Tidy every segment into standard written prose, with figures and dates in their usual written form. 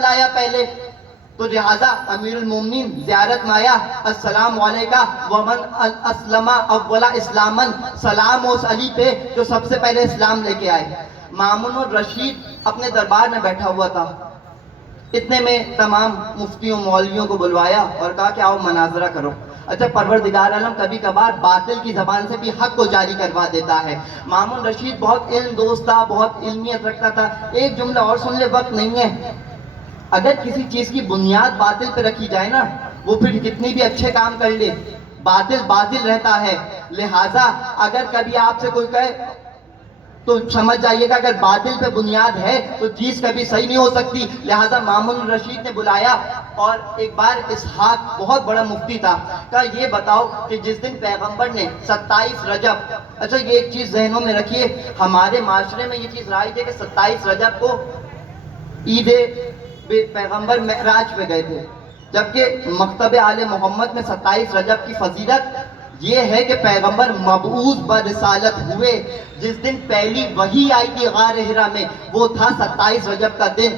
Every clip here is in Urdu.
سلام لایا پہلے، تو لہٰذا امیر المومنین زیارت میں آیا، السلام علیکہ ومن اسلم اولا اسلامن، سلام اس علی پہ جو سب سے پہلے اسلام لے کے آئے۔ مامون الرشید اپنے دربار میں بیٹھا ہوا تھا، اتنے میں تمام مفتیوں مولویوں کو بلوایا اور کہا کہ آؤ مناظرہ کرو۔ اچھا، پروردگار عالم کبھی کبھار باطل کی زبان سے بھی حق کو جاری کروا دیتا ہے۔ مامون رشید بہت علم دوست تھا، بہت علمیت رکھتا تھا۔ ایک جملہ اور سن لے، وقت نہیں ہے۔ اگر کسی چیز کی بنیاد باطل پہ رکھی جائے نا، وہ پھر کتنی بھی اچھے کام کر لے، باطل باطل رہتا ہے۔ لہٰذا اگر کبھی آپ سے کوئی کہے تو سمجھ جائیے گا اگر باطل پہ بنیاد ہے تو چیز کبھی صحیح نہیں ہو سکتی۔ لہٰذا مامون الرشید نے بلایا اور ایک بار اسحاق بہت بڑا مفتی تھا، کہا یہ بتاؤ کہ جس دن پیغمبر نے 27 رجب، اچھا یہ ایک چیز ذہنوں میں رکھیے، ہمارے معاشرے میں یہ چیز رائج ہے کہ 27 رجب کو عید پیغمبر معراج پہ گئے تھے، جبکہ مکتب آل محمد میں 27 رجب کی فضیلت یہ ہے کہ پیغمبر مبعوث برسالت ہوئے، جس دن پہلی وحی آئی تھی غار حرا میں وہ تھا 27 رجب کا دن۔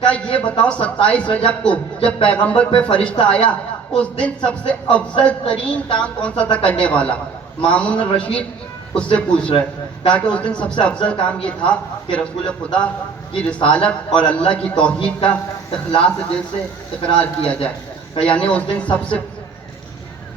کہا یہ بتاؤ 27 رجب کو جب پیغمبر پہ فرشتہ آیا، اس دن سب سے افضل ترین کام کون سا تھا کرنے والا؟ مامون الرشید اس سے پوچھ رہے، کہا کہ اس دن سب سے افضل کام یہ تھا کہ رسول خدا کی رسالت اور اللہ کی توحید کا اخلاص دل سے اقرار کیا جائے۔ کہ یعنی اس دن سب سے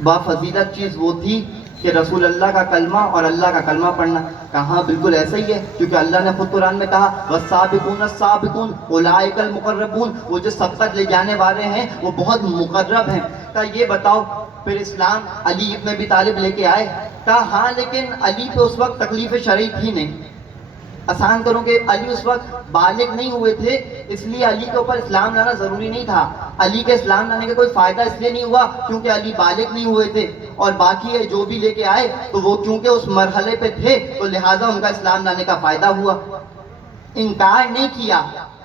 بافضیلت چیز وہ تھی کہ رسول اللہ کا کلمہ اور اللہ کا کلمہ پڑھنا۔ کہاں بالکل ایسا ہی ہے، کیونکہ اللہ نے خود قرآن میں کہا والسابقون السابقون اولئک المقربون، وہ جو سبقت لے جانے والے ہیں وہ بہت مقرب ہیں۔ کہا یہ بتاؤ پھر اسلام علی ابن ابی طالب لے کے آئے؟ کہا ہاں لیکن علی پہ اس وقت تکلیف شرعی تھی نہیں۔ آسان کروں کہ علی اس وقت بالغ نہیں ہوئے تھے، اس لیے علی کے اوپر اسلام لانا ضروری نہیں تھا۔ علی کے اسلام لانے کا کوئی فائدہ اس لیے نہیں ہوا کیونکہ علی بالغ نہیں ہوئے تھے، اور باقی جو بھی لے کے آئے تو وہ کیونکہ اس مرحلے پہ تھے تو لہٰذا ان کا اسلام لانے کا فائدہ ہوا۔ انکار نہیں کیا،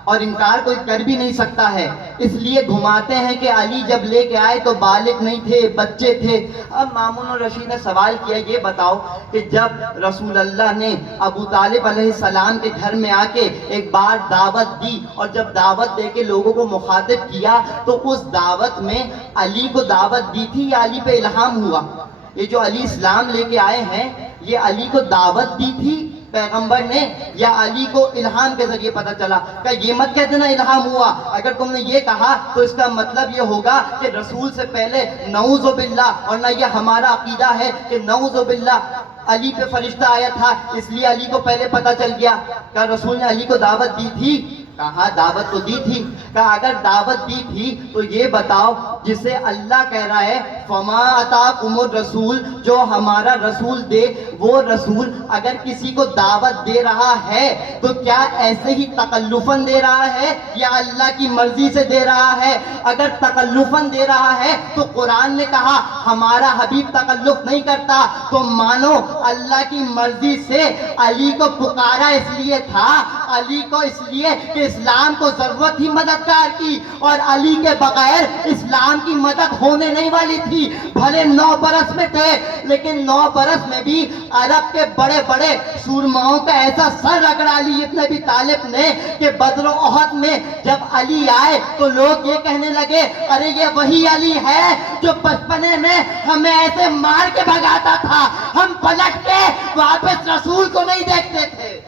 اور انکار کوئی کر بھی نہیں سکتا ہے، اس لیے گھماتے ہیں کہ علی جب لے کے آئے تو بالغ نہیں تھے، بچے تھے۔ اب مامون الرشید نے سوال کیا یہ بتاؤ کہ جب رسول اللہ نے ابو طالب علیہ السلام کے گھر میں آ کے ایک بار دعوت دی اور جب دعوت دے کے لوگوں کو مخاطب کیا تو اس دعوت میں علی کو دعوت دی تھی یا علی پہ الہام ہوا؟ یہ جو علی اسلام لے کے آئے ہیں یہ علی کو دعوت دی تھی پیغمبر نے یا علی کو الہام کے ذریعے پتہ چلا؟ کہ یہ مت کہتے نا الہام ہوا، اگر تم نے یہ کہا تو اس کا مطلب یہ ہوگا کہ رسول سے پہلے نعوذ باللہ، اور نہ یہ ہمارا عقیدہ ہے کہ نعوذ باللہ علی پہ فرشتہ آیا تھا اس لیے علی کو پہلے پتہ چل گیا۔ کہا رسول نے علی کو دعوت دی تھی؟ کہا دعوت تو دی تھی۔ کہا اگر دعوت دی تھی تو یہ بتاؤ جسے اللہ کہہ رہا ہے فما اتاکم الرسول، جو ہمارا رسول دے وہ رسول اگر کسی کو دعوت دے رہا ہے تو کیا ایسے ہی تکلفاً دے رہا ہے یا اللہ کی مرضی سے دے رہا ہے؟ اگر تکلفاً دے رہا ہے تو قرآن نے کہا ہمارا حبیب تکلف نہیں کرتا، تو مانو اللہ کی مرضی سے علی کو پکارا اس لیے تھا، علی کو اس لیے کہ اسلام کو ضرورت ہی مددگار کی، اور علی کے بغیر اسلام کی مدد ہونے نہیں والی تھی۔ بھلے 9 برس میں تھے لیکن 9 برس میں بھی عرب کے بڑے بڑے سورماؤں کا ایسا سر رگڑا علی ابن ابی طالب نے کہ بدر و احد میں جب علی آئے تو لوگ یہ کہنے لگے ارے یہ وہی علی ہے جو بچپنے میں ہمیں ایسے مار کے بھگاتا تھا، ہم پلٹ کے واپس رسول کو نہیں دیکھتے تھے۔